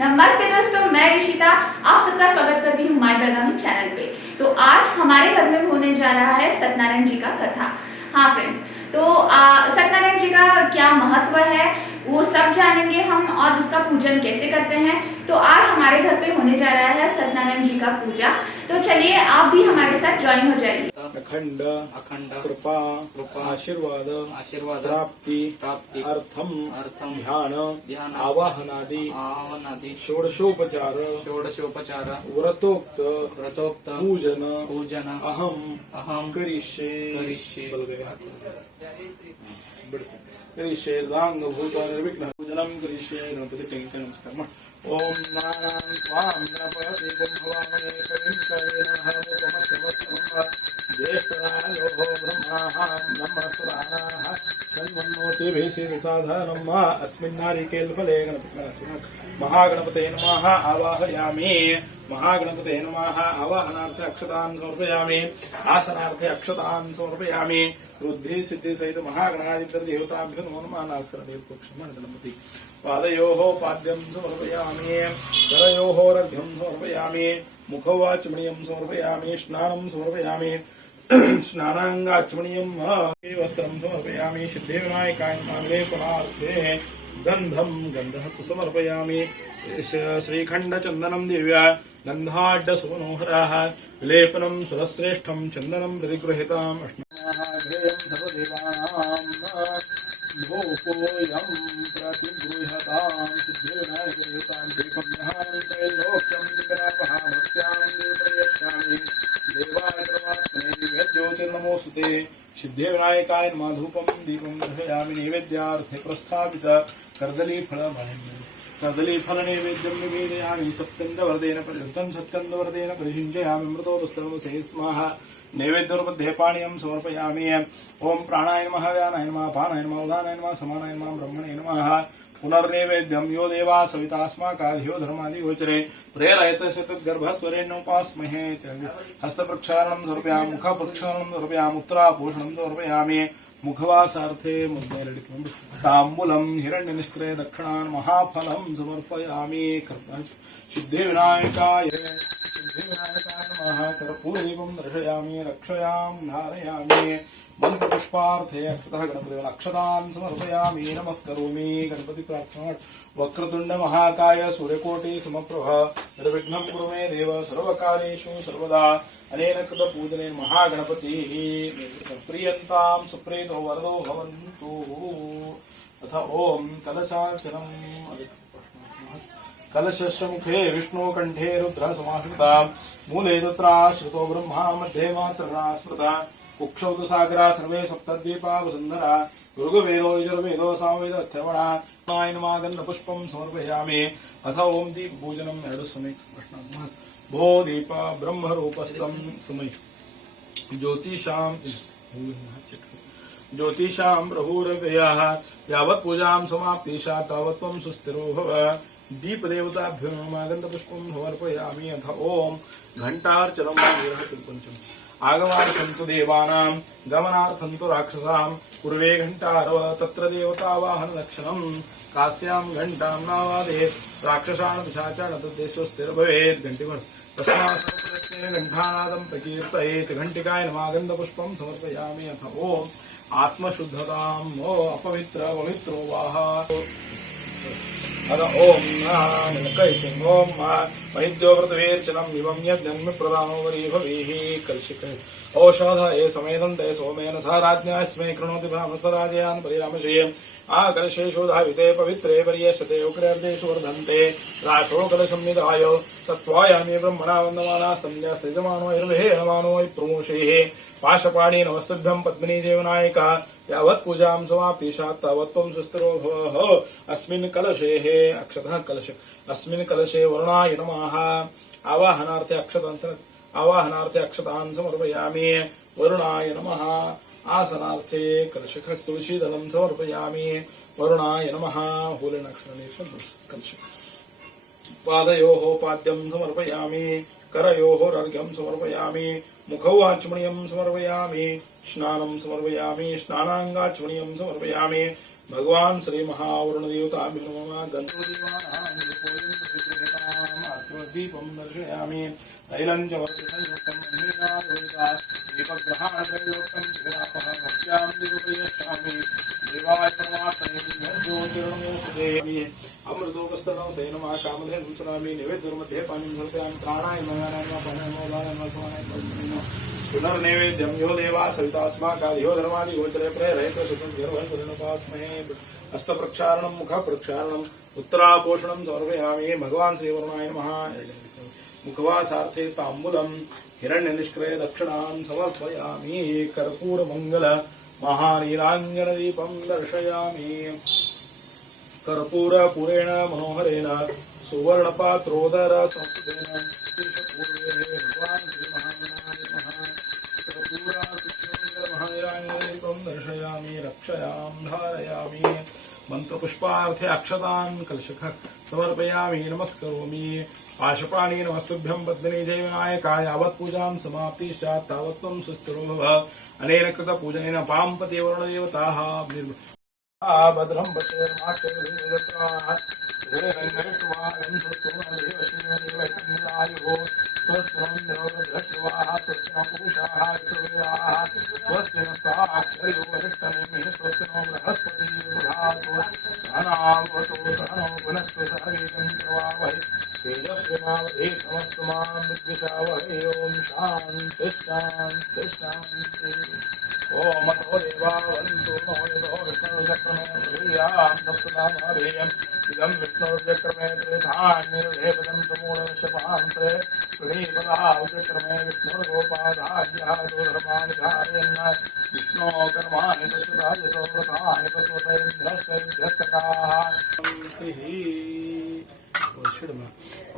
नमस्ते दोस्तों, मैं ऋषिता आप सबका स्वागत कर रही हूँ माय बेलगामी चैनल पे। तो आज हमारे घर में होने जा रहा है सत्यनारायण जी का कथा। हाँ फ्रेंड्स, तो सत्यनारायण जी का क्या महत्व है वो सब जानेंगे हम और उसका पूजन कैसे करते हैं। तो आज हमारे घर पे होने जा रहा है सत्यनारायण जी का पूजा। तो चलिए आप भी हमारे साथ ज्वाइन हो जाइए। अखंड अखंड कृपा कृपा आशीर्वाद आशीर्वाद प्राप्ति प्राप्ति अर्थम अर्थम ध्यान ध्यान आवाहनादि आवाहनादि षोडशोपचार षोडशोपचार व्रतोक्त व्रतोक्त पूजन पूजन अहम करिष्ये करिष्ये। बल गया करिष्ये लांग भूत निर्विघ्न पूजनम करिष्ये गणपति टेंकर नमस्कार। ओम नारायण स्वाम गणपति कुंभवामहे कविं कवीनाः मुपमस्तमस्तमः ज्येष्ठराजो ब्रह्माः ब्रह्मसुराणाः तन्वन्नोतिभिः सिद्धसाधनं अस्मिन्नारिकेलफले गणपतिगणपतिः महागणपतये नमः आवाहयामि। महागणपतये नमः आवाहनार्थे अक्षतान् समर्पयामि। आसनार्थे अक्षतान् समर्पयामि। वृद्धि सिद्धि सहित महागणाधिपति देवताभ्यो नमो नमः। नागसरदेवकोक्षमः गणपति पादयोः पाद्यं समर्पयामि। करयोः अर्घ्यं समर्पयामि। मुखवाचमणीयं समर्पयामि। स्नानं समर्पयामि। स्नानांगाचमणीयं वस्त्रं समर्पयामि। सिद्धिविनायकाय नमः। पुनार्थे गंधम गंधः समर्पयामि। श्रीखंडचंदनं दिव्या गंधाढ्य सुमनोहरः विलेपनं सुरश्रेष्ठं चंदनं प्रतिगृहीतम् अष्टमहाध्येयं सर्वदेवानां भोपोऽयं प्रतिगृह्यतां सिद्धिविनायकदेवतां दीपं त्रैलोक्यं दिग्रापः भक्त्यां देवप्रयच्छामि देवाय परमात्मने दिव्यज्योतिर्नमोऽस्तुते। सिद्धिविनायकाय नमः। धूपं दीपं दर्शयामि। नैवेद्यार्थे प्रस्थापित कर्दलीफल नैवेद्यं निवेदयामि। सत्यन्दवर्देन परिहृतं सत्यन्दवर्देन परिषिञ्चयामि। मृतोपस्तरं स्मः नैवेद्योर्मध्ये पानीयं समर्पयामि। ओम प्राणाय नमः व्यानाय नमः अपानाय नमः उदानाय नमः समानाय नमः ब्रह्मणे नमः। पुनर्नैवेद्यं यो देवा सवितास्माकाधियो धर्मादिगोचरे प्रेरयते तद्गर्भस्वरेण्योपास्महे। हस्तप्रक्षालनं समर्पयामि। मुखप्रक्षालनं समर्पयामि। उत्तराभूषणं समर्पयामि। मुखवासार्थे मुद्दैलडिकं ताम्बूलं हिरण्यनिष्क्रिय दक्षिणान् महाफलं समर्पयामि। सिद्धिविनायकाय नमः। कर्पूरदीपं दर्शयामि। रक्षयामि धारयामि। मंत्रपुष्पार्थे अक्षतः गणपतिं अक्षतान् समर्पयामि। नमस्करोमि। गणपति प्रार्थना। वक्रतुंड महाकाय सूर्यकोटि समप्रभ निर्विघ्नं कुरु मे देव सर्वकार्येषु सर्वदा। अनेन कृत पूजनेन महागणपतिः प्रियन्तां सुप्रीतो वरदो भवन्तु। तथा ओम कलशार्चनम्। कलशस्य मुखे विष्णु कंठे रुद्र समाश्रिता मूले तत्राश्रितो ब्रह्मा मध्ये मात्रा स्मृता कुक्षौ तु सागरा सर्वे सप्तद्वीपा वसुन्धरा ऋग्वेदो यजुर्वेदो सामवेद अथर्वणा गन्धपुष्पं समर्पयामि। अथ ओम दीपपूजनम् ಎರಡು समय भो दीप ब्रह्मरूपस्थं समय ज्योतिषां प्रभुरव्ययः यावत् पूजां समाप्ति स्यात् तावत् त्वं सुस्थिरो भव। दीप देवताभ्यो नमः। गन्धपुष्पं समर्पयामि। अथ ओम घंटार्चनं पंचम आगमार्थं तु देवानां गमनार्थं तु राक्षसां पूर्वे घंटारव तत्र देवतावाहन लक्षणं कास्यां घंटां नावादेत् राक्षसान् पिशाचान् तद्देशो स्थिर भवेत्। घंटिवर्ष तस्मात् सर्वप्रत्येन घंटानादं प्रकीर्तयेत्। घंटिकाय नमः। गन्धपुष्पं समर्पयामि। अथ ओम आत्मशुद्धतां अपवित्र पवित्रो वाह। अथ ओम नमः। ओम वैद्यो व्रतवेर्चनम् इवं यज्ञं प्रदानो वरी भवेः। कलशिक औषध ये समेदं ते सोमेन सह राज्ञा स्मे कृणोति ब्राह्मणसराजयान् पर्यामशे आकलशेषु धाविते पवित्रे पर्येष्यते उग्रेर्देषु वर्धन्ते राशो कलशं निधाय तत्त्वायामि ब्रह्मणा वन्दमाना सन्ध्यास्तिजमानो यर्वेणमानो प्रमोषेः। पाशपाणि नमस्तुभ्यं पद्मिनी देवनायिका यावत् पूजां समाप्ति स्यात् तावत् त्वं सुस्थिरो भवः। अस्मिन् कलशेः अक्षतः कलश अस्मिन् कलशे वरुणाय नमः। आवाहनार्थे अक्षतान् समर्पयामि। वरुणाय नमः। आसनार्थे कलशः तुलसीदलं समर्पयामि। वरुणाय नमः। कलश पादयोः पाद्यं समर्पयामि। करयोः अर्घ्यं समर्पयामि। मुखवाचमणीयं समर्पयामि। स्नानं समर्पयामि। स्नानांगाचमणीयं समर्पयामि। भगवान श्री महावरुण देवताभ्यो नमः। गन्धर्वदेवानां दीपं दर्शयामि तैलं च वर्तसंयुक्तं मन्मीनारोहिता दीपग्रहाणत्रैलोक्यं जगदापः भक्त्यां दिगुपयश्यामि देवाय परमात्मने ज्योतिर्नमोस्तुते अमृतोपस्तरं सेनमः कामधेनुं सुरामि नैवेद्यमध्ये पानीं समर्पयामि प्राणाय नमः पानाय नमः समानाय पुनर्नैवेद्यं यो देवा सवितास्माकादियो धर्मादि गोचरे प्रेरयते सुतन्तिर्वसुरनुपास्महे हस्तप्रक्षालनं मुखप्रक्षालनम् उत्तरापोषणं समर्पयामि भगवान् श्रीवरुणाय नमः मुखवासार्थे ताम्बूलं हिरण्यनिष्क्रय दक्षिणान् समर्पयामि कर्पूरमङ्गल महानीराञ्जनदीपं दर्शयामि कर्पूरपुरेण मनोहरेण सुवर्णपात्रोदर संस्कृतेन शीर्षपूर्वे भगवान् श्रीमहानाय नमः कर्पूराकृष्णमङ्गलमहानीराञ्जनदीपं दर्शयामि रक्षयां धारयामि मंत्रपुष्पार्थे अक्षतान् कलशः समर्पयामि नमस्करोमि पाशपाणि नमस्तुभ्यं पद्मिनी जय विनायकाय यावत् पूजां समाप्तिश्चात् तावत् त्वं सुस्थिरो भव अनेन कृतपूजनेन पाम्पते वरुणदेवताः भद्रं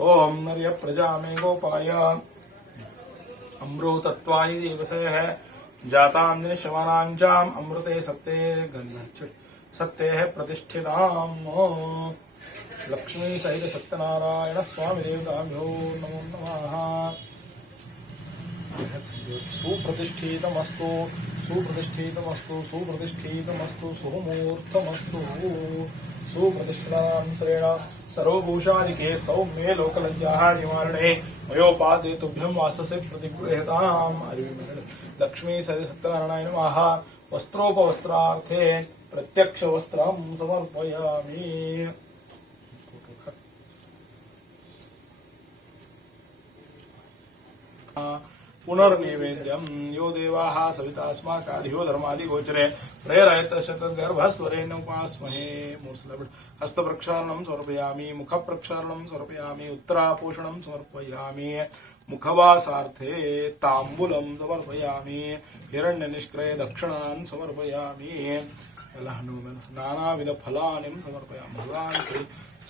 ओम नर्य प्रजा में गोपाय अमृतत्वाय देवसयः जातां शवानाञ्चाम् अमृते सत्ते सत्तेः प्रतिष्ठिताम् लक्ष्मी सहित सत्यनारायण स्वामी देवताभ्यो नमो नमः सुप्रतिष्ठितमस्तु सुप्रतिष्ठितमस्तु सुप्रतिष्ठितमस्तु सुमुहूर्तमस्तु सुप्रतिष्ठितान्तरेण सर्वभूषादिके सौम्ये लोकलज्जाः निवारणे मयोपादे तुभ्यं वाससे प्रतिगृह्यताम् लक्ष्मी सहित सत्यनारायण नमः वस्त्रोपवस्त्रार्थे प्रत्यक्ष वस्त्रं समर्पयामि पुनर्नैवेद्यं यो देवाः सवितास्माकादियो धर्मादि गोचरे प्रेरयत शतगर्भस्वरेण उपास्महे हस्तप्रक्षालनं समर्पयामि मुखप्रक्षालनं समर्पयामि उत्तरापोषणं समर्पयामि मुखवासार्थे ताम्बूलं समर्पयामि हिरण्यनिष्क्रय दक्षिणान् समर्पयामि नानाविध फलानि समर्पयामि भगवान् श्री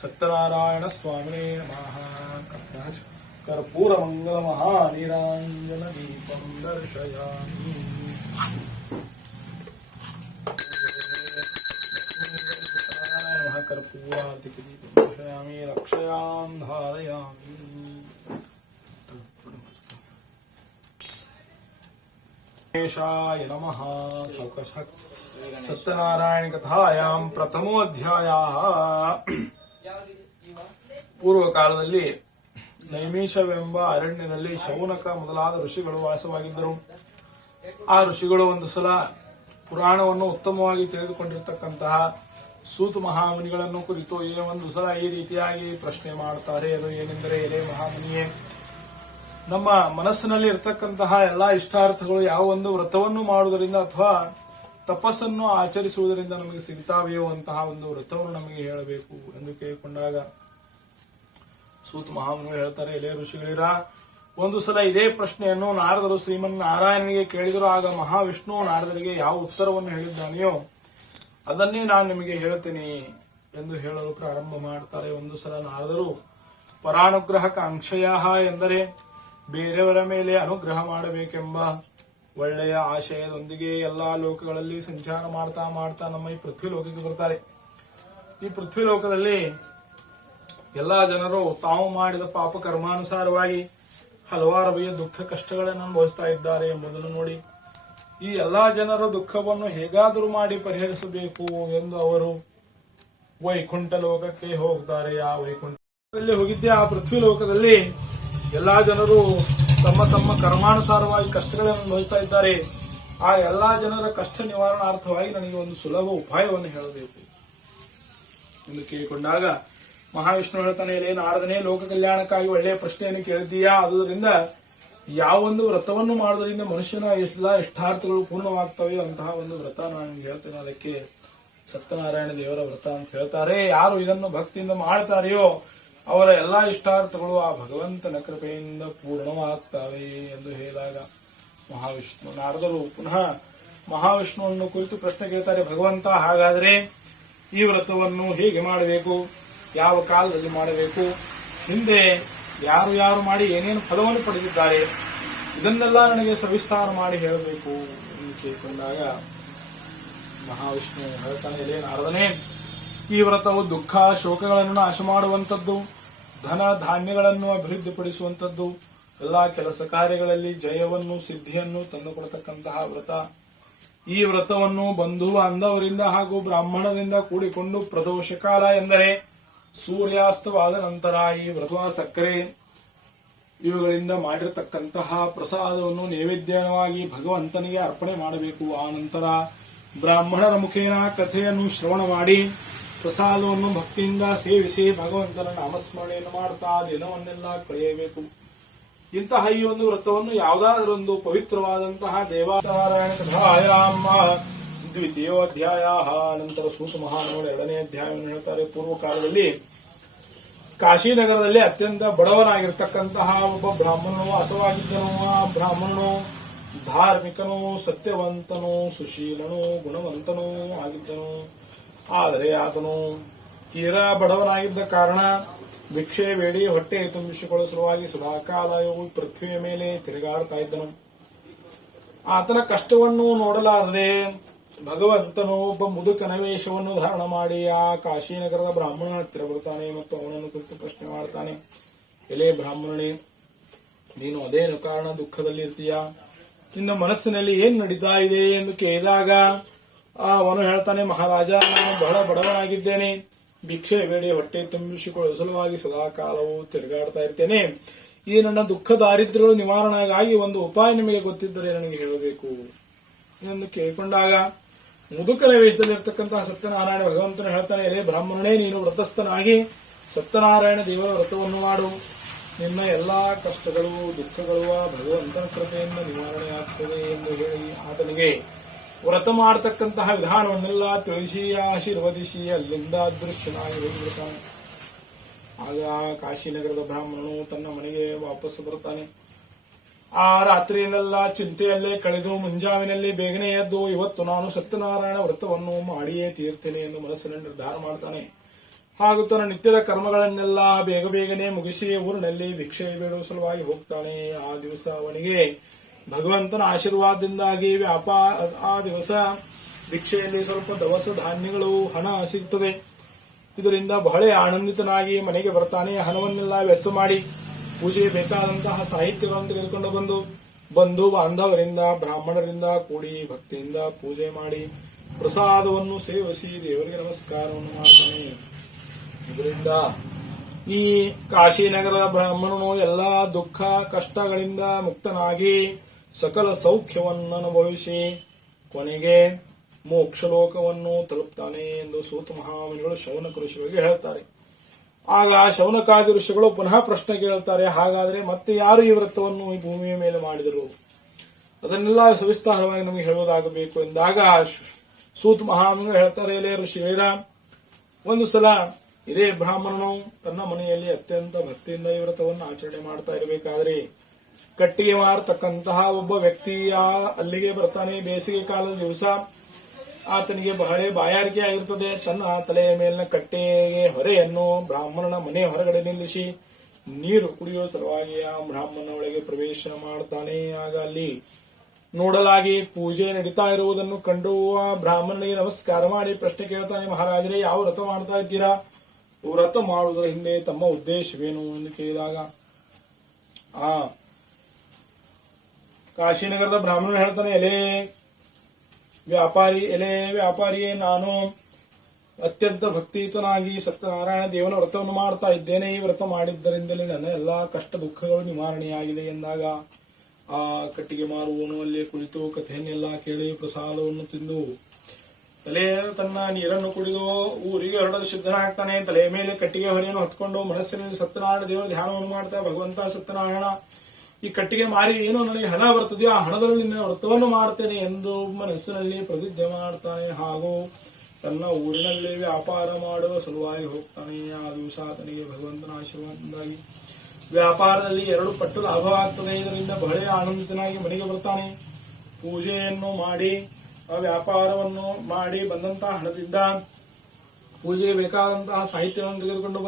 सत्यनारायण स्वामिने नमः कर्पूरमङ्गलमहानीराञ्जनदीपं दर्शयामि कर्पूरार्तिकदीपं दर्शयामि रक्षयां धारयामि गणेशाय नमः सत्यनारायण कथायां प्रथमोऽध्यायः पूर्व ಕಾಲದಲ್ಲಿ ನೈಮಿಷವೆಂಬ ಅರಣ್ಯದಲ್ಲಿ ಶೌನಕ ಮೊದಲಾದ ಋಷಿಗಳು ವಾಸವಾಗಿದ್ದರು. ಆ ಋಷಿಗಳು ಒಂದು ಸಲ ಪುರಾಣವನ್ನು ಉತ್ತಮವಾಗಿ ತಿಳಿದುಕೊಂಡಿರತಕ್ಕಂತಹ ಸೂತ ಮಹಾಮುನಿಗಳನ್ನು ಕುರಿತು ಒಂದು ಸಲ ಈ ರೀತಿಯಾಗಿ ಪ್ರಶ್ನೆ ಮಾಡುತ್ತಾರೆ. ಅದು ಏನೆಂದರೆ, ಎಲೆ ಮಹಾಮುನಿಯೇ, ನಮ್ಮ ಮನಸ್ಸಿನಲ್ಲಿ ಇರತಕ್ಕಂತಹ ಎಲ್ಲಾ ಇಷ್ಟಾರ್ಥಗಳು ಯಾವ ಒಂದು ವ್ರತವನ್ನು ಮಾಡುವುದರಿಂದ ಅಥವಾ ತಪಸ್ಸನ್ನು ಆಚರಿಸುವುದರಿಂದ ನಮಗೆ ಸಿಗ್ತಾವೆಯೋ ಅಂತಹ ಒಂದು ವ್ರತವನ್ನು ನಮಗೆ ಹೇಳಬೇಕು ಎಂದು ಕೇಳಿಕೊಂಡಾಗ ಸೂತ ಮಹಾಮುನಿಗಳು ಹೇಳ್ತಾರೆ, ಎಲೆ ಋಷಿಗಳಿರ, ಒಂದು ಸಲ ಇದೇ ಪ್ರಶ್ನೆಯನ್ನು ನಾರದರು ಶ್ರೀಮನ್ ನಾರಾಯಣನಿಗೆ ಕೇಳಿದರು. ಆಗ ಮಹಾವಿಷ್ಣು ನಾರದರಿಗೆ ಯಾವ ಉತ್ತರವನ್ನು ಹೇಳಿದ್ದಾನೆಯೋ ಅದನ್ನೇ ನಾನು ನಿಮಗೆ ಹೇಳ್ತೀನಿ ಎಂದು ಹೇಳಲು ಪ್ರಾರಂಭ ಮಾಡ್ತಾರೆ. ಒಂದು ಸಲ ನಾರದರು ಪರಾನುಗ್ರಹ ಕಾಂಕ್ಷಯ ಎಂದರೆ ಬೇರೆಯವರ ಮೇಲೆ ಅನುಗ್ರಹ ಮಾಡಬೇಕೆಂಬ ಒಳ್ಳೆಯ ಆಶಯದೊಂದಿಗೆ ಎಲ್ಲಾ ಲೋಕಗಳಲ್ಲಿ ಸಂಚಾರ ಮಾಡ್ತಾ ಮಾಡ್ತಾ ನಮ್ಮ ಈ ಪೃಥ್ವಿ ಲೋಕಕ್ಕೆ ಬರ್ತಾರೆ. ಈ ಪೃಥ್ವಿ ಲೋಕದಲ್ಲಿ ಎಲ್ಲಾ ಜನರು ತಾವು ಮಾಡಿದ ಪಾಪ ಕರ್ಮಾನುಸಾರವಾಗಿ ಹಲವಾರು ಬಗೆಯ ದುಃಖ ಕಷ್ಟಗಳನ್ನು ಅನುಭವಿಸ್ತಾ ಇದ್ದಾರೆ ಎಂಬುದನ್ನು ನೋಡಿ ಈ ಎಲ್ಲಾ ಜನರ ದುಃಖವನ್ನು ಹೇಗಾದರೂ ಮಾಡಿ ಪರಿಹರಿಸಬೇಕು ಎಂದು ಅವರು ವೈಕುಂಠ ಲೋಕಕ್ಕೆ ಹೋಗ್ತಾರೆ. ಆ ವೈಕುಂಠ ಅಲ್ಲಿ ಹೋಗಿದ್ದೆ. ಆ ಪೃಥ್ವಿ ಲೋಕದಲ್ಲಿ ಎಲ್ಲಾ ಜನರು ತಮ್ಮ ತಮ್ಮ ಕರ್ಮಾನುಸಾರವಾಗಿ ಕಷ್ಟಗಳನ್ನು ಅನುಭವಿಸ್ತಾ ಇದ್ದಾರೆ. ಆ ಎಲ್ಲಾ ಜನರ ಕಷ್ಟ ನಿವಾರಣಾರ್ಥವಾಗಿ ನನಗೆ ಒಂದು ಸುಲಭ ಉಪಾಯವನ್ನು ಹೇಳಬೇಕು ಎಂದು ಕೇಳಿಕೊಂಡಾಗ ಮಹಾವಿಷ್ಣು ಹೇಳ್ತಾನೆ, ನಾರದನೇ, ಲೋಕ ಕಲ್ಯಾಣಕ್ಕಾಗಿ ಒಳ್ಳೆಯ ಪ್ರಶ್ನೆಯನ್ನು ಕೇಳಿದ್ದೀಯಾ. ಆದುದರಿಂದ ಯಾವೊಂದು ವ್ರತವನ್ನು ಮಾಡೋದ್ರಿಂದ ಮನುಷ್ಯನ ಎಲ್ಲ ಇಷ್ಟಾರ್ಥಗಳು ಪೂರ್ಣವಾಗ್ತವೆ ಅಂತಹ ಒಂದು ವ್ರತ ನಾನು ಹೇಳ್ತೇನೆ. ಅದಕ್ಕೆ ಸತ್ಯನಾರಾಯಣ ದೇವರ ವ್ರತ ಅಂತ ಹೇಳ್ತಾರೆ. ಯಾರು ಇದನ್ನು ಭಕ್ತಿಯಿಂದ ಮಾಡ್ತಾರೆಯೋ ಅವರ ಎಲ್ಲಾ ಇಷ್ಟಾರ್ಥಗಳು ಆ ಭಗವಂತನ ಕೃಪೆಯಿಂದ ಪೂರ್ಣವಾಗ್ತವೆ ಎಂದು ಹೇಳಿದಾಗ ಮಹಾವಿಷ್ಣು ನಾರದರು ಪುನಃ ಮಹಾವಿಷ್ಣುವನ್ನು ಕುರಿತು ಪ್ರಶ್ನೆ ಕೇಳ್ತಾರೆ. ಭಗವಂತ, ಹಾಗಾದರೆ ಈ ವ್ರತವನ್ನು ಹೇಗೆ ಮಾಡಬೇಕು, ಯಾವ ಕಾಲದಲ್ಲಿ ಮಾಡಬೇಕು, ಹಿಂದೆ ಯಾರು ಯಾರು ಮಾಡಿ ಏನೇನು ಫಲವನ್ನು ಪಡೆದಿದ್ದಾರೆ, ಇದನ್ನೆಲ್ಲ ನನಗೆ ಸವಿಸ್ತಾರ ಮಾಡಿ ಹೇಳಬೇಕು ಎಂದು ಕೇಳಿಕೊಂಡಾಗ ಮಹಾವಿಷ್ಣು ಹೇಳ್ತಾನೆ, ನಾರದನೇ, ಈ ವ್ರತವು ದುಃಖ ಶೋಕಗಳನ್ನು ನಾಶ ಮಾಡುವಂಥದ್ದು, ಧನ ಧಾನ್ಯಗಳನ್ನು ಅಭಿವೃದ್ಧಿಪಡಿಸುವಂಥದ್ದು, ಎಲ್ಲಾ ಕೆಲಸ ಕಾರ್ಯಗಳಲ್ಲಿ ಜಯವನ್ನು ಸಿದ್ಧಿಯನ್ನು ತಂದುಕೊಡತಕ್ಕಂತಹ ವ್ರತ. ಈ ವ್ರತವನ್ನು ಬಂಧು ಬಾಂಧವರಿಂದ ಹಾಗೂ ಬ್ರಾಹ್ಮಣರಿಂದ ಕೂಡಿಕೊಂಡು ಪ್ರದೋಷ ಕಾಲ ಎಂದರೆ ಸೂರ್ಯಾಸ್ತವಾದ ನಂತರ ಈ ವ್ರತ ಸಕ್ಕರೆ ಇವುಗಳಿಂದ ಮಾಡಿರತಕ್ಕಂತಹ ಪ್ರಸಾದವನ್ನು ನೈವೇದ್ಯವಾಗಿ ಭಗವಂತನಿಗೆ ಅರ್ಪಣೆ ಮಾಡಬೇಕು. ಆ ನಂತರ ಬ್ರಾಹ್ಮಣರ ಮುಖೇನ ಕಥೆಯನ್ನು ಶ್ರವಣ ಮಾಡಿ ಪ್ರಸಾದವನ್ನು ಭಕ್ತಿಯಿಂದ ಸೇವಿಸಿ ಭಗವಂತನ ನಾಮಸ್ಮರಣೆಯನ್ನು ಮಾಡ್ತಾ ದಿನವನ್ನೆಲ್ಲ ಕಳೆಯಬೇಕು. ಇಂತಹ ಈ ಒಂದು ವ್ರತವನ್ನು ಯಾವುದಾದರೊಂದು ಪವಿತ್ರವಾದಂತಹ ದೇವಾನಾರಾಯಣ ಕಥಾಯಾಮ ದ್ವಿತೀಯೋಧ್ಯಾಯ ನಂತರ ಸೂತ ಮಹಾನವರ 2ನೇ ಅಧ್ಯಾಯವನ್ನು ಹೇಳ್ತಾರೆ. ಪೂರ್ವ ಕಾಲದಲ್ಲಿ ಕಾಶಿನಗರದಲ್ಲಿ ಅತ್ಯಂತ ಬಡವನಾಗಿರ್ತಕ್ಕಂತಹ ಒಬ್ಬ ಬ್ರಾಹ್ಮಣನು ವಾಸವಾಗಿದ್ದನು. ಆ ಬ್ರಾಹ್ಮಣನು ಧಾರ್ಮಿಕನು, ಸತ್ಯವಂತನು, ಸುಶೀಲನು, ಗುಣವಂತನೂ ಆಗಿದ್ದನು. ಆದರೆ ಆತನು ತೀರಾ ಬಡವನಾಗಿದ್ದ ಕಾರಣ ಭಿಕ್ಷೆ ಬೇಡಿ ಹೊಟ್ಟೆ ತುಂಬಿಸಿಕೊಳ್ಳುವ ಸಲುವಾಗಿ ಸದಾಕಾಲವು ಪೃಥ್ವಿಯ ಮೇಲೆ ತಿರುಗಾಡ್ತಾ ಇದ್ದನು. ಆತನ ಕಷ್ಟವನ್ನು ನೋಡಲಾರದೆ ಭಗವಂತನು ಒಬ್ಬ ಮುದುಕನ ವೇಷವನ್ನು ಧಾರಣ ಮಾಡಿ ಆ ಕಾಶಿನಗರದ ಬ್ರಾಹ್ಮಣನ ಹತ್ತಿರ ಬರ್ತಾನೆ ಮತ್ತು ಅವನನ್ನು ಕುರಿತು ಪ್ರಶ್ನೆ ಮಾಡ್ತಾನೆ. ಎಲೆ ಬ್ರಾಹ್ಮಣನೇ, ನೀನು ಅದೇನು ಕಾರಣ ದುಃಖದಲ್ಲಿ ಇರ್ತೀಯ, ನಿನ್ನ ಮನಸ್ಸಿನಲ್ಲಿ ಏನ್ ನಡೀತಾ ಇದೆ ಎಂದು ಕೇಳಿದಾಗ ಅವನು ಹೇಳ್ತಾನೆ, ಮಹಾರಾಜ, ನಾನು ಬಹಳ ಬಡವನಾಗಿದ್ದೇನೆ, ಭಿಕ್ಷೆ ಬೇಡಿ ಹೊಟ್ಟೆ ತುಂಬಿಸಿಕೊಳ್ಳುವ ಸಲುವಾಗಿ ಸದಾಕಾಲವು ತಿರುಗಾಡ್ತಾ ಇರ್ತೇನೆ. ಈ ನನ್ನ ದುಃಖ ದಾರಿದ್ರ್ಯಗಳು ನಿವಾರಣೆಗಾಗಿ ಒಂದು ಉಪಾಯ ನಿಮಗೆ ಗೊತ್ತಿದ್ದರೆ ನನಗೆ ಹೇಳಬೇಕು ಎಂದು ಕೇಳಿಕೊಂಡಾಗ ಮುದುಕನ ವೇಷದಲ್ಲಿರ್ತಕ್ಕಂತಹ ಸತ್ಯನಾರಾಯಣ ಭಗವಂತನು ಹೇಳ್ತಾನೆ, ಎಲೆ ಬ್ರಾಹ್ಮಣನೇ, ನೀನು ವ್ರತಸ್ಥನಾಗಿ ಸತ್ಯನಾರಾಯಣ ದೇವರ ವ್ರತವನ್ನು ಮಾಡು. ನಿನ್ನ ಎಲ್ಲಾ ಕಷ್ಟಗಳು ದುಃಖಗಳು ಭಗವಂತನ ಕೃಪೆಯಿಂದ ನಿವಾರಣೆಯಾಗ್ತದೆ ಎಂದು ಹೇಳಿ ಆತನಿಗೆ ವ್ರತ ಮಾಡತಕ್ಕಂತಹ ವಿಧಾನವನ್ನೆಲ್ಲ ತಿಳಿಸಿ ಆಶೀರ್ವದಿಸಿ ಅಲ್ಲಿಂದ ಅದೃಶ್ಯನಾಗಿ ಹೋಗಿಬಿಡ್ತಾನೆ. ಆಗ ಕಾಶಿನಗರದ ಬ್ರಾಹ್ಮಣನು ತನ್ನ ಮನೆಗೆ ವಾಪಸ್ ಬರ್ತಾನೆ. ಆ ರಾತ್ರಿಯಲ್ಲೆಲ್ಲ ಚಿಂತೆಯಲ್ಲೇ ಕಳೆದು ಮುಂಜಾವಿನಲ್ಲಿ ಬೇಗನೆ ಎದ್ದು ಇವತ್ತು ನಾನು ಸತ್ಯನಾರಾಯಣ ವ್ರತವನ್ನು ಮಾಡಿಯೇ ತೀರ್ತೇನೆ ಎಂದು ಮನಸ್ಸಿನಲ್ಲಿ ನಿರ್ಧಾರ ಮಾಡ್ತಾನೆ. ಹಾಗೂ ತನ್ನ ನಿತ್ಯದ ಕರ್ಮಗಳನ್ನೆಲ್ಲ ಬೇಗ ಬೇಗನೆ ಮುಗಿಸಿ ಊರಿನಲ್ಲಿ ಭಿಕ್ಷೆ ಬೇಡುವ ಸಲುವಾಗಿ ಹೋಗ್ತಾನೆ. ಆ ದಿವಸ ಅವನಿಗೆ ಭಗವಂತನ ಆಶೀರ್ವಾದದಿಂದಾಗಿ ಆ ದಿವಸ ಭಿಕ್ಷೆಯಲ್ಲಿ ಸ್ವಲ್ಪ ದವಸ ಧಾನ್ಯಗಳು ಹಣ ಸಿಗ್ತದೆ. ಇದರಿಂದ ಬಹಳ ಆನಂದಿತನಾಗಿ ಮನೆಗೆ ಬರ್ತಾನೆ. ಹಣವನ್ನೆಲ್ಲ ವೆಚ್ಚ ಮಾಡಿ ಪೂಜೆಗೆ ಬೇಕಾದಂತಹ ಸಾಹಿತ್ಯಗಳನ್ನು ತೆಗೆದುಕೊಂಡು ಬಂದು ಬಂಧು ಬಾಂಧವರಿಂದ ಬ್ರಾಹ್ಮಣರಿಂದ ಕೂಡಿ ಭಕ್ತಿಯಿಂದ ಪೂಜೆ ಮಾಡಿ ಪ್ರಸಾದವನ್ನು ಸೇವಿಸಿ ದೇವರಿಗೆ ನಮಸ್ಕಾರವನ್ನು ಮಾಡ್ತಾನೆ. ಇದರಿಂದ ಈ ಕಾಶಿನಗರದ ಬ್ರಾಹ್ಮಣನು ಎಲ್ಲಾ ದುಃಖ ಕಷ್ಟಗಳಿಂದ ಮುಕ್ತನಾಗಿ ಸಕಲ ಸೌಖ್ಯವನ್ನು ಅನುಭವಿಸಿ ಕೊನೆಗೆ ಮೋಕ್ಷ ಲೋಕವನ್ನು ತಲುಪ್ತಾನೆ ಎಂದು ಸೂತ ಮಹಾಮುನಿಗಳು ಶೌನಕ ಋಷಿಗಳಿಗೆ ಹೇಳ್ತಾರೆ. ಆಗ ಶೌನಕಾದಿ ಋಷಿಗಳು ಪುನಃ ಪ್ರಶ್ನೆ ಕೇಳುತ್ತಾರೆ, ಹಾಗಾದರೆ ಮತ್ತೆ ಯಾರು ಈ ವ್ರತವನ್ನು ಈ ಭೂಮಿಯ ಮೇಲೆ ಮಾಡಿದರು, ಅದನ್ನೆಲ್ಲ ಸವಿಸ್ತಾರವಾಗಿ ನಮಗೆ ಹೇಳುವುದಾಗಬೇಕು ಎಂದಾಗ ಸೂತ ಮಹಾಮುನಿಗಳು ಹೇಳ್ತಾರೆ, ಎಲೆ ಋಷಿಗಳ, ಒಂದು ಸಲ ಇದೇ ಬ್ರಾಹ್ಮಣನು ತನ್ನ ಮನೆಯಲ್ಲಿ ಅತ್ಯಂತ ಭಕ್ತಿಯಿಂದ ಈ ವ್ರತವನ್ನು ಆಚರಣೆ ಮಾಡ್ತಾ ಇರಬೇಕಾದ್ರೆ ಕಟ್ಟಿಗೆ ಮಾರತಕ್ಕಂತಹ ಒಬ್ಬ ವ್ಯಕ್ತಿ ಅಲ್ಲಿಗೆ ಬರ್ತಾನೆ. ಬೇಸಿಗೆ ಕಾಲದ ದಿವಸ ಆತನಿಗೆ ಬಹಳ ಬಾಯಾರಿಕೆ ಆಗಿರುತ್ತದೆ. ತನ್ನ ತಲೆಯ ಮೇಲಿನ ಕಟ್ಟೆಗೆ ಹೊರೆಯನ್ನು ಬ್ರಾಹ್ಮಣನ ಮನೆ ಹೊರಗಡೆ ನಿಲ್ಲಿಸಿ ನೀರು ಕುಡಿಯುವ ಸಲುವಾಗಿ ಆ ಬ್ರಾಹ್ಮಣನ ಒಳಗೆ ಪ್ರವೇಶ ಮಾಡ್ತಾನೆ. ಆಗ ಅಲ್ಲಿ ನೋಡಲಾಗಿ ಪೂಜೆ ನಡೀತಾ ಇರುವುದನ್ನು ಕಂಡು ಆ ಬ್ರಾಹ್ಮಣನಿಗೆ ನಮಸ್ಕಾರ ಮಾಡಿ ಪ್ರಶ್ನೆ ಕೇಳ್ತಾನೆ, ಮಹಾರಾಜರೇ, ಯಾವ ವ್ರತ ಮಾಡ್ತಾ ಇದ್ದೀರಾ, ವ್ರತ ಮಾಡುವುದರ ಹಿಂದೆ ತಮ್ಮ ಉದ್ದೇಶವೇನು ಎಂದು ಕೇಳಿದಾಗ ಆ ಕಾಶಿನಗರದ ಬ್ರಾಹ್ಮಣ ಹೇಳ್ತಾನೆ, ಎಲೆ ವ್ಯಾಪಾರಿಯೇ, ನಾನು ಅತ್ಯಂತ ಭಕ್ತಿಯುತನಾಗಿ ಸತ್ಯನಾರಾಯಣ ದೇವನ ವ್ರತವನ್ನು ಮಾಡ್ತಾ ಇದ್ದೇನೆ. ಈ ವ್ರತ ಮಾಡಿದ್ದರಿಂದಲೇ ನನ್ನ ಎಲ್ಲಾ ಕಷ್ಟ ದುಃಖಗಳು ನಿವಾರಣೆಯಾಗಿದೆ ಎಂದಾಗ ಆ ಕಟ್ಟಿಗೆ ಮಾರುವವನು ಅಲ್ಲೇ ಕುಳಿತು ಕಥೆಯನ್ನೆಲ್ಲ ಕೇಳಿ ಪ್ರಸಾದವನ್ನು ತಿಂದು ತನ್ನ ನೀರನ್ನು ಕುಡಿದು ಊರಿಗೆ ಹೊರಡಲು ಸಿದ್ಧನಾಗ್ತಾನೆ. ತಲೆಯ ಮೇಲೆ ಕಟ್ಟಿಗೆ ಹೊರೆಯನ್ನು ಹೊತ್ಕೊಂಡು ಮನಸ್ಸಿನಲ್ಲಿ ಸತ್ಯನಾರಾಯಣ ದೇವರ ಧ್ಯಾನವನ್ನು ಮಾಡ್ತಾ, ಭಗವಂತ ಸತ್ಯನಾರಾಯಣ, ಈ ಕಟ್ಟಿಗೆ ಮಾರಿ ಏನು ನನಗೆ ಹಣ ಬರ್ತದೆಯೋ ಆ ಹಣದಲ್ಲಿ ನಿನ್ನ ವ್ರತವನ್ನು ಮಾಡ್ತೇನೆ ಎಂದು ಮನಸ್ಸಿನಲ್ಲಿ ಪ್ರತಿಜ್ಞೆ ಮಾಡ್ತಾನೆ. ಹಾಗೂ ತನ್ನ ಊರಿನಲ್ಲಿ ವ್ಯಾಪಾರ ಮಾಡುವ ಸಲುವಾಗಿ ಹೋಗ್ತಾನೆ. ಆ ದಿವಸ ಆತನಿಗೆ ಭಗವಂತನ ಆಶೀರ್ವಾದದಿಂದಾಗಿ ವ್ಯಾಪಾರದಲ್ಲಿ 2 ಪಟ್ಟು ಲಾಭವಾಗ್ತದೆ. ಇದರಿಂದ ಬಹಳ ಆನಂದಿತನಾಗಿ ಮನೆಗೆ ಬರ್ತಾನೆ. ಪೂಜೆಯನ್ನು ಮಾಡಿ ಆ ವ್ಯಾಪಾರವನ್ನು ಮಾಡಿ ಬಂದಂತಹ ಹಣದಿಂದ ಪೂಜೆಗೆ ಬೇಕಾದಂತಹ ಸಾಹಿತ್ಯವನ್ನು ತೆಗೆದುಕೊಂಡು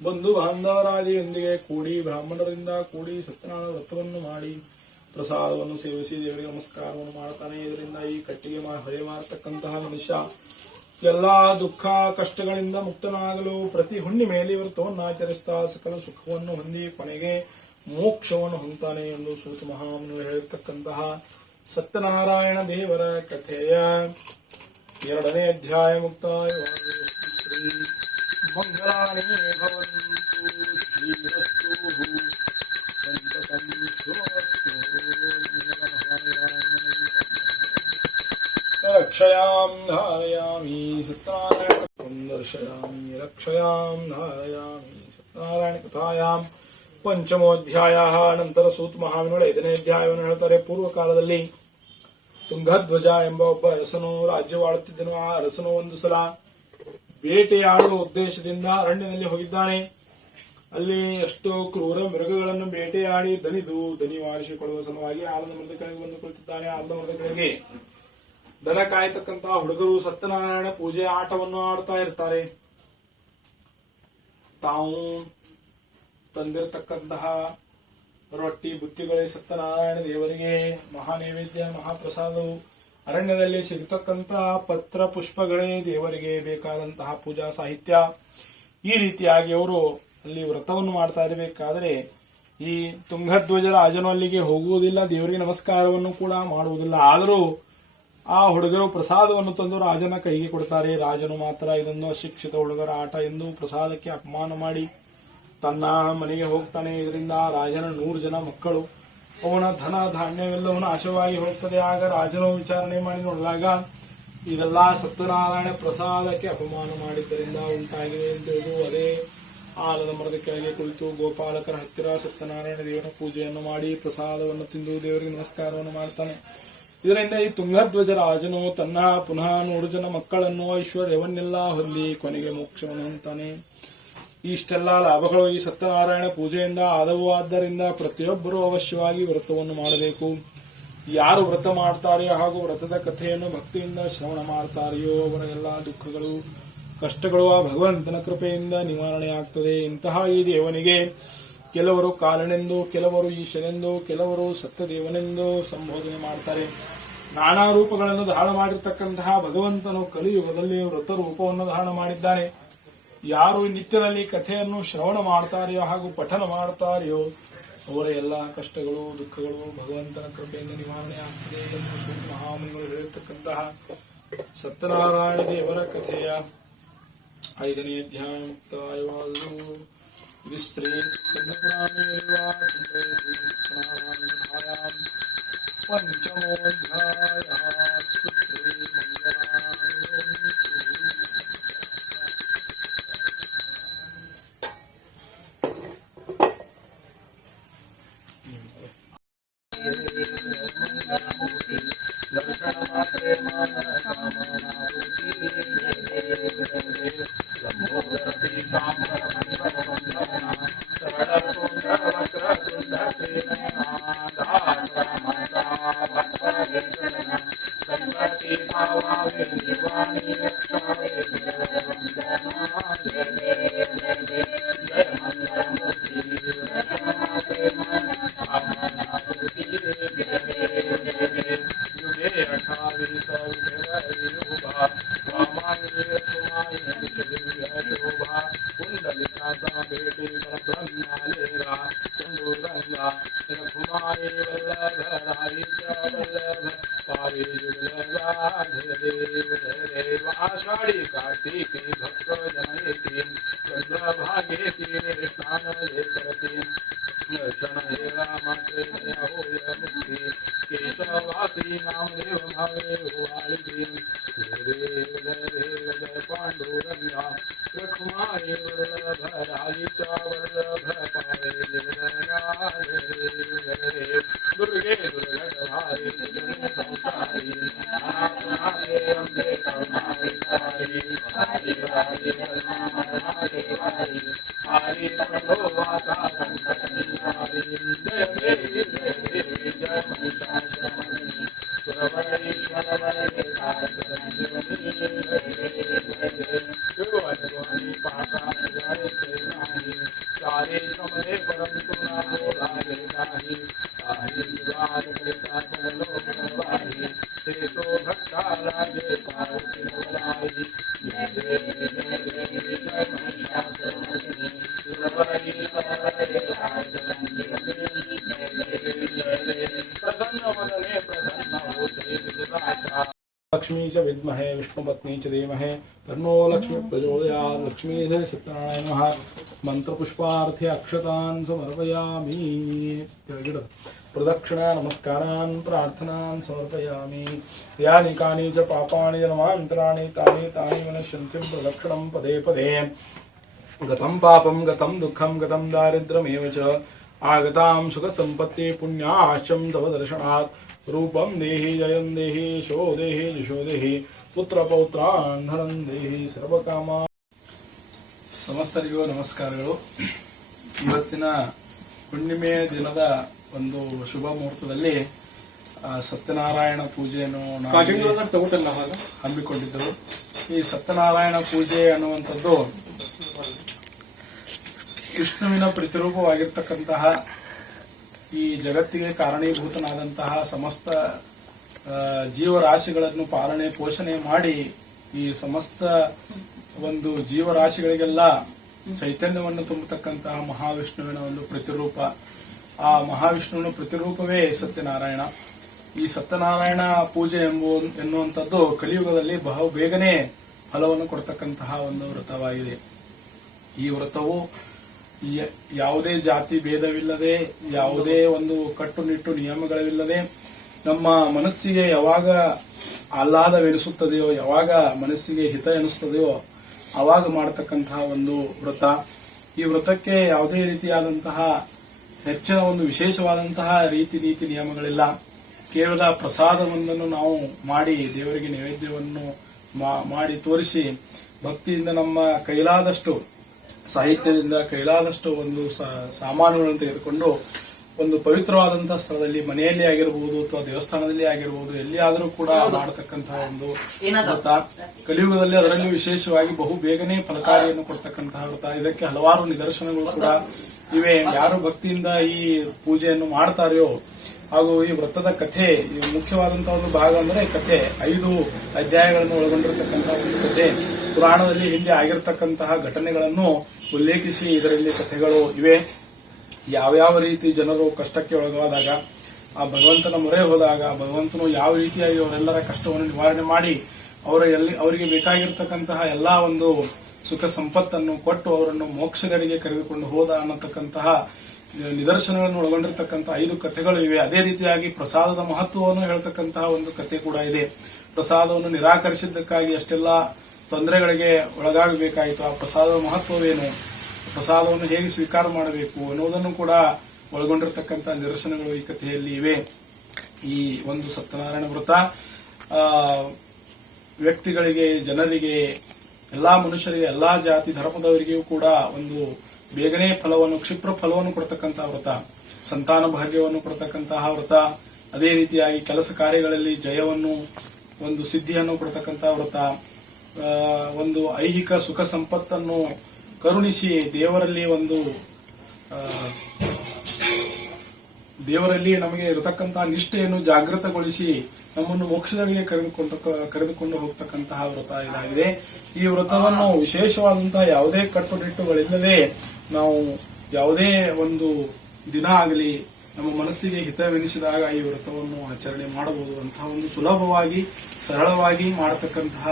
ಬಂಧು ಬಾಂಧವರಾದಿಯೊಂದಿಗೆ ಕೂಡಿ ಬ್ರಾಹ್ಮಣರಿಂದ ಕೂಡಿ ಸತ್ಯನಾರಾಯಣ ವ್ರತವನ್ನು ಮಾಡಿ ಪ್ರಸಾದವನ್ನು ಸೇವಿಸಿ ದೇವರಿಗೆ ನಮಸ್ಕಾರವನ್ನು ಮಾಡ್ತಾನೆ. ಇದರಿಂದ ಈ ಕಟ್ಟಿಗೆ ಹೊರೆ ಮಾರತಕ್ಕಂತಹ ಮನುಷ್ಯ ಎಲ್ಲಾ ದುಃಖ ಕಷ್ಟಗಳಿಂದ ಮುಕ್ತನಾಗಲು ಪ್ರತಿ ಹುಣ್ಣಿಮೆಯಲ್ಲಿ ವ್ರತವನ್ನು ಆಚರಿಸ್ತಾ ಸಕಲ ಸುಖವನ್ನು ಹೊಂದಿ ಕೊನೆಗೆ ಮೋಕ್ಷವನ್ನು ಹೊಂತಾನೆ ಎಂದು ಸೂತ ಮಹಾಮುನಿಗಳು ಹೇಳಿರ್ತಕ್ಕಂತಹ ಸತ್ಯನಾರಾಯಣ ದೇವರ ಕಥೆಯ 2ನೇ ಅಧ್ಯಾಯ ಮುಕ್ತಾಯವಾಗಿದೆ. ಶ್ರೀ ಮಂಗಲಾನಿ ಭವಂತು ಶ್ರೀರಸ್ತು ಸಂತತಂ ಶುಭಮಸ್ತು. ರಕ್ಷಯಾಂ ಧಾರಯಾಮಿ ಸತ್ಯನಾರಾಯಣ ದರ್ಶಯಾಮಿ ರಕ್ಷಯಾಂ ಧಾರಯಾಮಿ ಸತ್ಯನಾರಾಯಣ ಕಥಾಯಾಂ ಪಂಚಮೋಧ್ಯಾಯ. ನಂತರ ಸೂತ ಮಹಾಮುನಿಗಳು 5ನೇ ಅಧ್ಯಾಯವನ್ನು ಹೇಳ್ತಾರೆ. ಪೂರ್ವ ಕಾಲದಲ್ಲಿ ತುಂಗಧ್ವಜ ಎಂಬ ಒಬ್ಬ ಅರಸನು ರಾಜ್ಯವಾಳುತ್ತಿದ್ದನು. ಆ ಅರಸನು ಒಂದು ಸಲ ಬೇಟೆಯಾಡುವ ಉದ್ದೇಶದಿಂದ ಅರಣ್ಯದಲ್ಲಿ ಹೋಗಿದ್ದಾನೆ. ಅಲ್ಲಿ ಎಷ್ಟೋ ಕ್ರೂರ ಮೃಗಗಳನ್ನು ಬೇಟೆಯಾಡಿ ದನಿ ವಾರಿಸಿಕೊಳ್ಳುವ ಸಲುವಾಗಿ ಆಲದ ಮರದ ಕೆಳಗೆ ಬಂದು ಕುಳಿತಿದ್ದಾನೆ. ಆಲದ ಮರದ ಕೆಳಗೆ ದನ ಕಾಯತಕ್ಕಂತಹ ಹುಡುಗರು ಸತ್ಯನಾರಾಯಣ ಪೂಜೆ ಆಟವನ್ನು ಆಡ್ತಾ ಇರ್ತಾರೆ. ತಾವು ತಂದಿರತಕ್ಕಂತಹ ರೊಟ್ಟಿ ಬುತ್ತಿಗಳೇ ಸತ್ಯನಾರಾಯಣ ದೇವರಿಗೆ ಮಹಾನೈವೇದ್ಯ ಮಹಾಪ್ರಸಾದವು, ಅರಣ್ಯದಲ್ಲಿ ಸಿಗತಕ್ಕಂತಹ ಪತ್ರ ಪುಷ್ಪಗಳೇ ದೇವರಿಗೆ ಬೇಕಾದಂತಹ ಪೂಜಾ ಸಾಹಿತ್ಯ. ಈ ರೀತಿಯಾಗಿ ಅವರು ಅಲ್ಲಿ ವ್ರತವನ್ನು ಮಾಡ್ತಾ ಇರಬೇಕಾದ್ರೆ ಈ ತುಂಗಧ್ವಜ ರಾಜನು ಅಲ್ಲಿಗೆ ಹೋಗುವುದಿಲ್ಲ, ದೇವರಿಗೆ ನಮಸ್ಕಾರವನ್ನು ಕೂಡ ಮಾಡುವುದಿಲ್ಲ. ಆದರೂ ಆ ಹುಡುಗರು ಪ್ರಸಾದವನ್ನು ತಂದು ರಾಜನ ಕೈಗೆ ಕೊಡ್ತಾರೆ. ರಾಜನು ಮಾತ್ರ ಇದೊಂದು ಅಶಿಕ್ಷಿತ ಹುಡುಗರ ಆಟ ಎಂದು ಪ್ರಸಾದಕ್ಕೆ ಅಪಮಾನ ಮಾಡಿ ತನ್ನ ಮನೆಗೆ ಹೋಗ್ತಾನೆ. ಇದರಿಂದ ರಾಜನ 100 ಜನ ಮಕ್ಕಳು, ಅವನ ಧನ ಧಾನ್ಯವೆಲ್ಲವೂ ನಾಶವಾಗಿ ಹೋಗ್ತದೆ. ಆಗ ರಾಜನು ವಿಚಾರಣೆ ಮಾಡಿ ನೋಡಿದಾಗ ಇದೆಲ್ಲ ಸತ್ಯನಾರಾಯಣ ಪ್ರಸಾದಕ್ಕೆ ಅಪಮಾನ ಮಾಡಿದ್ದರಿಂದ ಉಂಟಾಗಿದೆ ಎಂದು ಅದೇ ಆಲದ ಮರದ ಕೆಳಗೆ ಕುಳಿತು ಗೋಪಾಲಕರ ಹತ್ತಿರ ಸತ್ಯನಾರಾಯಣ ದೇವರ ಪೂಜೆಯನ್ನು ಮಾಡಿ ಪ್ರಸಾದವನ್ನು ತಿಂದು ದೇವರಿಗೆ ನಮಸ್ಕಾರವನ್ನು ಮಾಡ್ತಾನೆ. ಇದರಿಂದ ಈ ತುಂಗಧ್ವಜ ರಾಜನು ತನ್ನ ಪುನಃ 100 ಜನ ಮಕ್ಕಳನ್ನು ಐಶ್ವರ್ಯವನ್ನೆಲ್ಲ ಹೊಂದಿ ಕೊನೆಗೆ ಮೋಕ್ಷವನ್ನು ಹೊಂತಾನೆ. ಇಷ್ಟೆಲ್ಲ ಲಾಭಗಳು ಈ ಸತ್ಯನಾರಾಯಣ ಪೂಜೆಯಿಂದ ಆದವು. ಆದ್ದರಿಂದ ಪ್ರತಿಯೊಬ್ಬರೂ ಅವಶ್ಯವಾಗಿ ವ್ರತವನ್ನು ಮಾಡಬೇಕು. ಯಾರು ವ್ರತ ಮಾಡ್ತಾರೆಯೋ ಹಾಗೂ ವ್ರತದ ಕಥೆಯನ್ನು ಭಕ್ತಿಯಿಂದ ಶ್ರವಣ ಮಾಡ್ತಾರೆಯೋ ಅವರ ಎಲ್ಲಾ ದುಃಖಗಳು ಕಷ್ಟಗಳು ಆ ಭಗವಂತನ ಕೃಪೆಯಿಂದ ನಿವಾರಣೆಯಾಗ್ತದೆ. ಇಂತಹ ಈ ದೇವನಿಗೆ ಕೆಲವರು ಕಾಲನೆಂದು, ಕೆಲವರು ಈಶನೆಂದು, ಕೆಲವರು ಸತ್ಯದೇವನೆಂದು ಸಂಬೋಧನೆ ಮಾಡ್ತಾರೆ. ನಾನಾ ರೂಪಗಳನ್ನು ಧಾರಣ ಮಾಡಿರ್ತಕ್ಕಂತಹ ಭಗವಂತನು ಕಲಿಯುಗದಲ್ಲಿ ವ್ರತ ರೂಪವನ್ನು ಧಾರಣ ಮಾಡಿದ್ದಾನೆ. ಯಾರು ನಿತ್ಯದಲ್ಲಿ ಕಥೆಯನ್ನು ಶ್ರವಣ ಮಾಡ್ತಾರೆಯೋ ಹಾಗೂ ಪಠನ ಮಾಡ್ತಾರೆಯೋ ಅವರ ಎಲ್ಲಾ ಕಷ್ಟಗಳು ದುಃಖಗಳು ಭಗವಂತನ ಕೃಪೆಯಿಂದ ನಿವಾರಣೆ ಆಗ್ತದೆ ಎಂದು ಸೂತ ಮಹಾಮುನಿಗಳು ಹೇಳಿರ್ತಕ್ಕಂತಹ ಸತ್ಯನಾರಾಯಣ ದೇವರ ಕಥೆಯ 5ನೇ ಅಧ್ಯಾಯ ಮುಕ್ತಾಯವಾದುದು. ವಿಸ್ತ್ರೇ ಪಂಚಮೋಧ್ಯಾಯ. परन्तु नामो लागे ताहि ताहि विवादकलिता परलोकवाहि सेतो भक्ता लागे पावसी नवलाहि जय देवी जय देवी जय महिषासुरमर्दिनी सुरवरी सरवरे राजरंजनी जय देवी प्रसन्नवदने प्रसन्नभूते विजयाचा लक्ष्मी च विद्महे विष्णुपत्नी च धीमहि तन्नो लक्ष्मी प्रचोदयात् लक्ष्मी से सत्यनारायण नमः मंत्रपुष्पार्थे अक्षतान् समर्पयामि प्रदक्षिणा नमस्कारान् प्रार्थनान् समर्पयामि यानि कानि च पापानि जन्मान्तराणि तानि तानि विनश्यन्ति प्रदक्षिणं पदे पदे गतं पापं गतं दुःखं गतं दारिद्र्यमेव च आगतां सुखसम्पत्ति पुण्याश्चं तव दर्शनात् रूपं देहि जयं देहि यशो देहि यशो देहि पुत्रपौत्रान् धनं देहि ಸರ್ವಕಾಮ ಸಮಸ್ತರಿಗೂ ನಮಸ್ಕಾರಗಳು. ಇವತ್ತಿನ ಹುಣ್ಣಿಮೆ ದಿನದ ಒಂದು ಶುಭ ಮುಹೂರ್ತದಲ್ಲಿ ಸತ್ಯನಾರಾಯಣ ಪೂಜೆಯನ್ನು ಹಮ್ಮಿಕೊಂಡಿದ್ದರು. ಈ ಸತ್ಯನಾರಾಯಣ ಪೂಜೆ ಅನ್ನುವಂಥದ್ದು ವಿಷ್ಣುವಿನ ಪ್ರತಿರೂಪವಾಗಿರ್ತಕ್ಕಂತಹ ಈ ಜಗತ್ತಿಗೆ ಕಾರಣೀಭೂತನಾದಂತಹ ಸಮಸ್ತ ಜೀವರಾಶಿಗಳನ್ನು ಪಾಲನೆ ಪೋಷಣೆ ಮಾಡಿ ಈ ಸಮಸ್ತ ಒಂದು ಜೀವರಾಶಿಗಳಿಗೆಲ್ಲ ಚೈತನ್ಯವನ್ನು ತುಂಬತಕ್ಕಂತಹ ಮಹಾವಿಷ್ಣುವಿನ ಒಂದು ಪ್ರತಿರೂಪ. ಆ ಮಹಾವಿಷ್ಣುವಿನ ಪ್ರತಿರೂಪವೇ ಸತ್ಯನಾರಾಯಣ. ಈ ಸತ್ಯನಾರಾಯಣ ಪೂಜೆ ಎನ್ನುವಂಥದ್ದು ಕಲಿಯುಗದಲ್ಲಿ ಬಹು ಬೇಗನೆ ಫಲವನ್ನು ಕೊಡ್ತಕ್ಕಂತಹ ಒಂದು ವ್ರತವಾಗಿದೆ. ಈ ವ್ರತವು ಯಾವುದೇ ಜಾತಿ ಭೇದವಿಲ್ಲದೆ, ಯಾವುದೇ ಒಂದು ಕಟ್ಟುನಿಟ್ಟು ನಿಯಮಗಳಿಲ್ಲದೆ, ನಮ್ಮ ಮನಸ್ಸಿಗೆ ಯಾವಾಗ ಆಹ್ಲಾದವೆನಿಸುತ್ತದೆಯೋ, ಯಾವಾಗ ಮನಸ್ಸಿಗೆ ಹಿತ ಎನಿಸುತ್ತದೆಯೋ ಆವಾಗ ಮಾಡತಕ್ಕಂತಹ ಒಂದು ವ್ರತ. ಈ ವ್ರತಕ್ಕೆ ಯಾವುದೇ ರೀತಿಯಾದಂತಹ ಹೆಚ್ಚಿನ ಒಂದು ವಿಶೇಷವಾದಂತಹ ನೀತಿ ನಿಯಮಗಳಿಲ್ಲ. ಕೇವಲ ಪ್ರಸಾದವೊಂದನ್ನು ನಾವು ಮಾಡಿ ದೇವರಿಗೆ ನೈವೇದ್ಯವನ್ನು ಮಾಡಿ ತೋರಿಸಿ ಭಕ್ತಿಯಿಂದ ನಮ್ಮ ಕೈಲಾದಷ್ಟು ಸಾಹಿತ್ಯದಿಂದ ಕೈಲಾದಷ್ಟು ಒಂದು ಸಾಮಾನುಗಳನ್ನು ತೆಗೆದುಕೊಂಡು ಒಂದು ಪವಿತ್ರವಾದಂತಹ ಸ್ಥಳದಲ್ಲಿ, ಮನೆಯಲ್ಲಿ ಆಗಿರಬಹುದು ಅಥವಾ ದೇವಸ್ಥಾನದಲ್ಲಿ ಆಗಿರಬಹುದು, ಎಲ್ಲಿಯಾದರೂ ಕೂಡ ಮಾಡತಕ್ಕಂತಹ ಒಂದು ವ್ರತ. ಕಲಿಯುಗದಲ್ಲಿ ಅದರಲ್ಲಿ ವಿಶೇಷವಾಗಿ ಬಹು ಬೇಗನೆ ಫಲಕಾರಿಯನ್ನು ಕೊಡ್ತಕ್ಕಂತಹ ವ್ರತ. ಇದಕ್ಕೆ ಹಲವಾರು ನಿದರ್ಶನಗಳು ಕೂಡ ಇವೆ. ಯಾರು ಭಕ್ತಿಯಿಂದ ಈ ಪೂಜೆಯನ್ನು ಮಾಡ್ತಾರೆಯೋ ಹಾಗೂ ಈ ವ್ರತದ ಕಥೆ, ಮುಖ್ಯವಾದಂತಹ ಒಂದು ಭಾಗ ಅಂದ್ರೆ ಕಥೆ, 5 ಅಧ್ಯಾಯಗಳನ್ನು ಒಳಗೊಂಡಿರತಕ್ಕಂತಹ ಒಂದು ಕಥೆ. ಪುರಾಣದಲ್ಲಿ ಹಿಂದೆ ಆಗಿರತಕ್ಕಂತಹ ಘಟನೆಗಳನ್ನು ಉಲ್ಲೇಖಿಸಿ ಇದರಲ್ಲಿ ಕಥೆಗಳು ಇವೆ. ಯಾವ್ಯಾವ ರೀತಿ ಜನರು ಕಷ್ಟಕ್ಕೆ ಒಳಗಾದಾಗ, ಆ ಭಗವಂತನ ಮೊರೆ ಹೋದಾಗ ಭಗವಂತನು ಯಾವ ರೀತಿಯಾಗಿ ಅವರೆಲ್ಲರ ಕಷ್ಟವನ್ನು ನಿವಾರಣೆ ಮಾಡಿ ಅವರಿಗೆ ಬೇಕಾಗಿರ್ತಕ್ಕಂತಹ ಎಲ್ಲಾ ಒಂದು ಸುಖ ಸಂಪತ್ತನ್ನು ಕೊಟ್ಟು ಅವರನ್ನು ಮೋಕ್ಷಗಳಿಗೆ ಕರೆದುಕೊಂಡು ಹೋದ ಅನ್ನತಕ್ಕಂತಹ ನಿದರ್ಶನಗಳನ್ನು ಒಳಗೊಂಡಿರ್ತಕ್ಕಂತಹ 5 ಕಥೆಗಳು ಇವೆ. ಅದೇ ರೀತಿಯಾಗಿ ಪ್ರಸಾದದ ಮಹತ್ವವನ್ನು ಹೇಳ್ತಕ್ಕಂತಹ ಒಂದು ಕಥೆ ಕೂಡ ಇದೆ. ಪ್ರಸಾದವನ್ನು ನಿರಾಕರಿಸಿದ್ದಕ್ಕಾಗಿ ಅಷ್ಟೆಲ್ಲ ತೊಂದರೆಗಳಿಗೆ ಒಳಗಾಗಬೇಕಾಯಿತು. ಆ ಪ್ರಸಾದದ ಮಹತ್ವವೇನು, ಪ್ರಸಾದವನ್ನು ಹೇಗೆ ಸ್ವೀಕಾರ ಮಾಡಬೇಕು ಅನ್ನುವುದನ್ನು ಕೂಡ ಒಳಗೊಂಡಿರತಕ್ಕಂತಹ ನಿದರ್ಶನಗಳು ಈ ಕಥೆಯಲ್ಲಿ ಇವೆ. ಈ ಒಂದು ಸತ್ಯನಾರಾಯಣ ವ್ರತ ವ್ಯಕ್ತಿಗಳಿಗೆ, ಜನರಿಗೆ, ಎಲ್ಲಾ ಮನುಷ್ಯರಿಗೆ, ಎಲ್ಲಾ ಜಾತಿ ಧರ್ಮದವರಿಗೂ ಕೂಡ ಒಂದು ಬೇಗನೆ ಫಲವನ್ನು, ಕ್ಷಿಪ್ರ ಫಲವನ್ನು ಕೊಡ್ತಕ್ಕಂತಹ ವ್ರತ. ಸಂತಾನ ಭಾಗ್ಯವನ್ನು ಕೊಡ್ತಕ್ಕಂತಹ ವ್ರತ. ಅದೇ ರೀತಿಯಾಗಿ ಕೆಲಸ ಕಾರ್ಯಗಳಲ್ಲಿ ಜಯವನ್ನು, ಒಂದು ಸಿದ್ಧಿಯನ್ನು ಕೊಡ್ತಕ್ಕಂತಹ ವ್ರತ. ಒಂದು ಐಹಿಕ ಸುಖ ಸಂಪತ್ತನ್ನು ಕರುಣಿಸಿ ದೇವರಲ್ಲಿ ನಮಗೆ ಇರತಕ್ಕಂತಹ ನಿಷ್ಠೆಯನ್ನು ಜಾಗೃತಗೊಳಿಸಿ ನಮ್ಮನ್ನು ಮೋಕ್ಷದಲ್ಲಿ ಕರೆದುಕೊಂಡು ಹೋಗ್ತಕ್ಕಂತಹ ವ್ರತ ಇದಾಗಿದೆ. ಈ ವ್ರತವನ್ನು ವಿಶೇಷವಾದಂತಹ ಯಾವುದೇ ಕಟ್ಟುನಿಟ್ಟುಗಳಿಲ್ಲದೆ ನಾವು ಯಾವುದೇ ಒಂದು ದಿನ ಆಗಲಿ ನಮ್ಮ ಮನಸ್ಸಿಗೆ ಹಿತವೆನಿಸಿದಾಗ ಈ ವ್ರತವನ್ನು ಆಚರಣೆ ಮಾಡಬಹುದು. ಅಂತಹ ಒಂದು ಸುಲಭವಾಗಿ ಸರಳವಾಗಿ ಮಾಡತಕ್ಕಂತಹ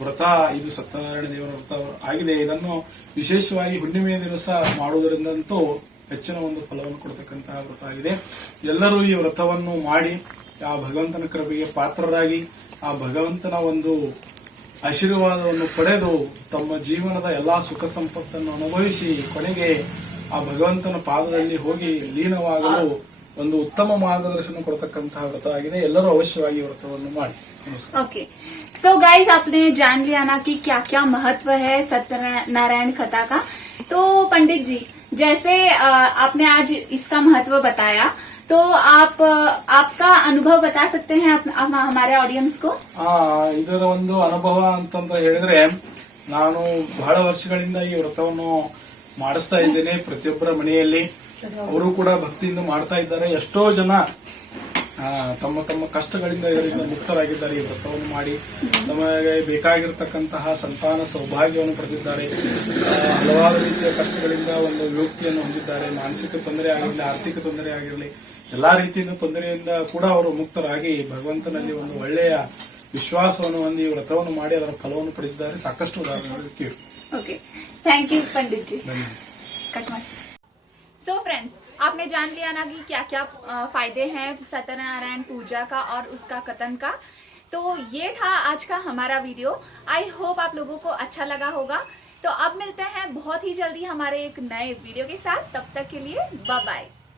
ವ್ರತ ಇದು ಸತ್ಯನಾರಾಯಣ ದೇವರ ವ್ರತ ಆಗಿದೆ. ಇದನ್ನು ವಿಶೇಷವಾಗಿ ಹುಣ್ಣಿಮೆಯ ದಿವಸ ಮಾಡುವುದರಿಂದಂತೂ ಹೆಚ್ಚಿನ ಒಂದು ಫಲವನ್ನು ಕೊಡತಕ್ಕಂತಹ ವ್ರತ ಆಗಿದೆ. ಎಲ್ಲರೂ ಈ ವ್ರತವನ್ನು ಮಾಡಿ ಆ ಭಗವಂತನ ಕೃಪೆಗೆ ಪಾತ್ರರಾಗಿ ಆ ಭಗವಂತನ ಒಂದು ಆಶೀರ್ವಾದವನ್ನು ಪಡೆದು ತಮ್ಮ ಜೀವನದ ಎಲ್ಲಾ ಸುಖ ಸಂಪತ್ತನ್ನು ಅನುಭವಿಸಿ ಕೊನೆಗೆ ಆ ಭಗವಂತನ ಪಾದದಲ್ಲಿ ಹೋಗಿ ಲೀನವಾಗಲು ಒಂದು ಉತ್ತಮ ಮಾರ್ಗದರ್ಶನ ಕೊಡತಕ್ಕಂತಹ ವ್ರತ ಆಗಿದೆ. ಎಲ್ಲರೂ ಅವಶ್ಯವಾಗಿ ವ್ರತವನ್ನು ಮಾಡಿ. ओके सो गाइज, आपने जान लिया ना कि क्या क्या महत्व है सत्यनारायण कथा का. तो पंडित जी, जैसे आपने आज इसका महत्व बताया, तो आपका अनुभव बता सकते हैं हमारे ऑडियंस को. ಇದರ ಒಂದು ಅನುಭವ ಅಂತಂತ ಹೇಳಿದ್ರೆ, ನಾನು ಬಹಳ ವರ್ಷಗಳಿಂದ ಈ ವ್ರತವನ್ನು ಮಾಡಿಸ್ತಾ ಇದ್ದೇನೆ ಪ್ರತಿಯೊಬ್ಬರ ಮನೆಯಲ್ಲಿ. ಅವರು ಕೂಡ ಭಕ್ತಿಯಿಂದ ಮಾಡ್ತಾ ಇದ್ದಾರೆ. ಎಷ್ಟೋ ಜನ ತಮ್ಮ ತಮ್ಮ ಕಷ್ಟಗಳಿಂದ ಇದರಿಂದ ಮುಕ್ತರಾಗಿದ್ದಾರೆ. ಈ ವ್ರತವನ್ನು ಮಾಡಿ ತಮಗೆ ಬೇಕಾಗಿರತಕ್ಕಂತಹ ಸಂತಾನ ಸೌಭಾಗ್ಯವನ್ನು ಪಡೆದಿದ್ದಾರೆ. ಹಲವಾರು ರೀತಿಯ ಕಷ್ಟಗಳಿಂದ ಒಂದು ವಿಮುಕ್ತಿಯನ್ನು ಹೊಂದಿದ್ದಾರೆ. ಮಾನಸಿಕ ತೊಂದರೆ ಆಗಿರಲಿ, ಆರ್ಥಿಕ ತೊಂದರೆ ಆಗಿರಲಿ, ಎಲ್ಲಾ ರೀತಿಯ ತೊಂದರೆಯಿಂದ ಕೂಡ ಅವರು ಮುಕ್ತರಾಗಿ ಭಗವಂತನಲ್ಲಿ ಒಂದು ಒಳ್ಳೆಯ ವಿಶ್ವಾಸವನ್ನು ಹೊಂದಿ ವ್ರತವನ್ನು ಮಾಡಿ ಅದರ ಫಲವನ್ನು ಪಡೆದಿದ್ದಾರೆ. ಸಾಕಷ್ಟು ಉದಾಹರಣೆಗಳು ಕೇಳಿ. Okay, thank you Pandit ji. कट मार. सो फ्रेंड्स, आपने जान लिया ना कि क्या क्या फायदे हैं सत्यनारायण पूजा का और उसका कथन का. तो ये था आज का हमारा वीडियो. आई होप आप लोगों को अच्छा लगा होगा. तो अब मिलते हैं बहुत ही जल्दी हमारे एक नए वीडियो के साथ. तब तक के लिए बाय बाय.